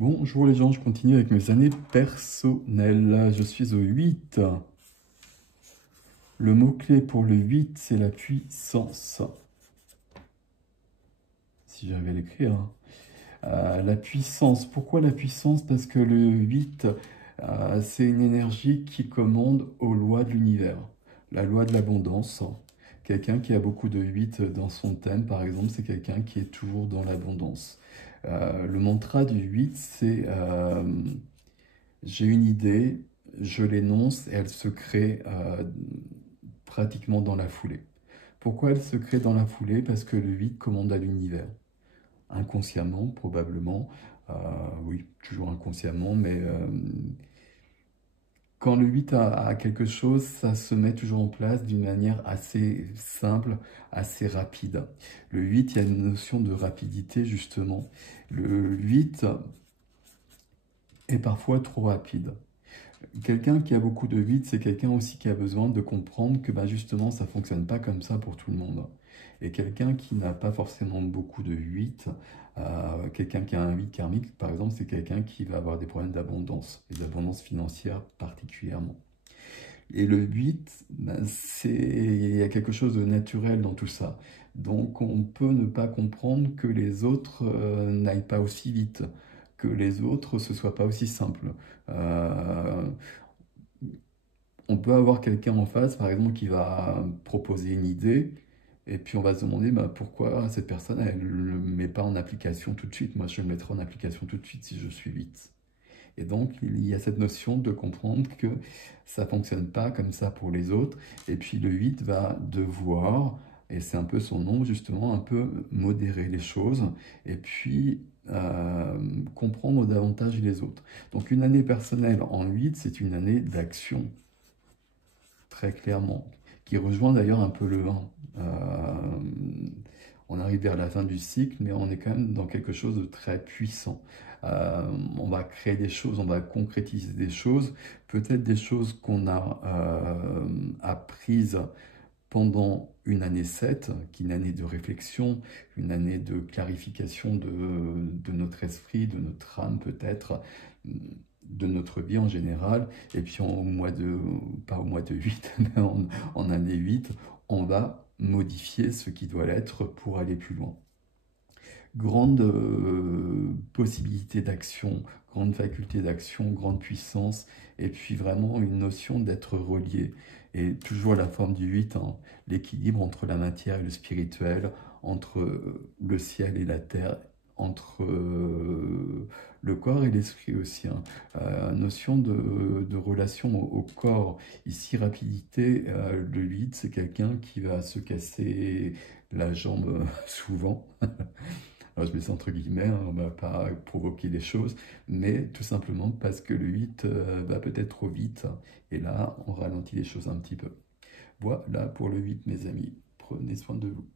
Bonjour les gens, je continue avec mes années personnelles. Je suis au 8. Le mot-clé pour le 8, c'est la puissance. Si j'arrive à l'écrire. La puissance. Pourquoi la puissance? Parce que le 8, c'est une énergie qui commande aux lois de l'univers. La loi de l'abondance. Quelqu'un qui a beaucoup de 8 dans son thème, par exemple, c'est quelqu'un qui est toujours dans l'abondance. Le mantra du 8, c'est j'ai une idée, je l'énonce et elle se crée pratiquement dans la foulée. Pourquoi elle se crée dans la foulée? Parce que le 8 commande à l'univers. Inconsciemment, probablement. Euh, oui, toujours inconsciemment, mais quand le 8 a quelque chose, ça se met toujours en place d'une manière assez simple, assez rapide. Le 8, il y a une notion de rapidité, justement. Le 8 est parfois trop rapide. Quelqu'un qui a beaucoup de vide, c'est quelqu'un aussi qui a besoin de comprendre que justement, ça ne fonctionne pas comme ça pour tout le monde. Et quelqu'un qui n'a pas forcément beaucoup de 8, quelqu'un qui a un 8 karmique, par exemple, c'est quelqu'un qui va avoir des problèmes d'abondance, et d'abondance financière particulièrement. Et le 8, il y a quelque chose de naturel dans tout ça. Donc on peut ne pas comprendre que les autres n'aillent pas aussi vite, que les autres ce soit pas aussi simple. Euh, on peut avoir quelqu'un en face, par exemple, qui va proposer une idée, et puis on va se demander pourquoi cette personne, elle ne le met pas en application tout de suite. Moi, je le mettrai en application tout de suite si je suis 8. Et donc, il y a cette notion de comprendre que ça ne fonctionne pas comme ça pour les autres. Et puis, le 8 va devoir, et c'est un peu son nom, justement, un peu modérer les choses, et puis comprendre davantage les autres. Donc, une année personnelle en 8, c'est une année d'action très clairement, qui rejoint d'ailleurs un peu le 1. On arrive vers la fin du cycle, mais on est quand même dans quelque chose de très puissant. On va créer des choses, on va concrétiser des choses, peut-être des choses qu'on a apprises pendant une année 7, qui est une année de réflexion, une année de clarification de notre esprit, de notre âme peut-être, de notre vie en général. Et puis pas au mois de 8, mais en année 8, on va modifier ce qui doit l'être pour aller plus loin. Grande possibilité d'action, grande faculté d'action, grande puissance, et puis vraiment une notion d'être relié. Et toujours la forme du 8, hein, l'équilibre entre la matière et le spirituel, entre le ciel et la terre, entre le corps et l'esprit aussi. Hein. Notion de relation au corps. Ici, rapidité, le 8, c'est quelqu'un qui va se casser la jambe souvent. Alors, je mets ça entre guillemets, hein, on ne va pas provoquer les choses, mais tout simplement parce que le 8 va peut-être trop vite, et là, on ralentit les choses un petit peu. Voilà pour le 8, mes amis. Prenez soin de vous.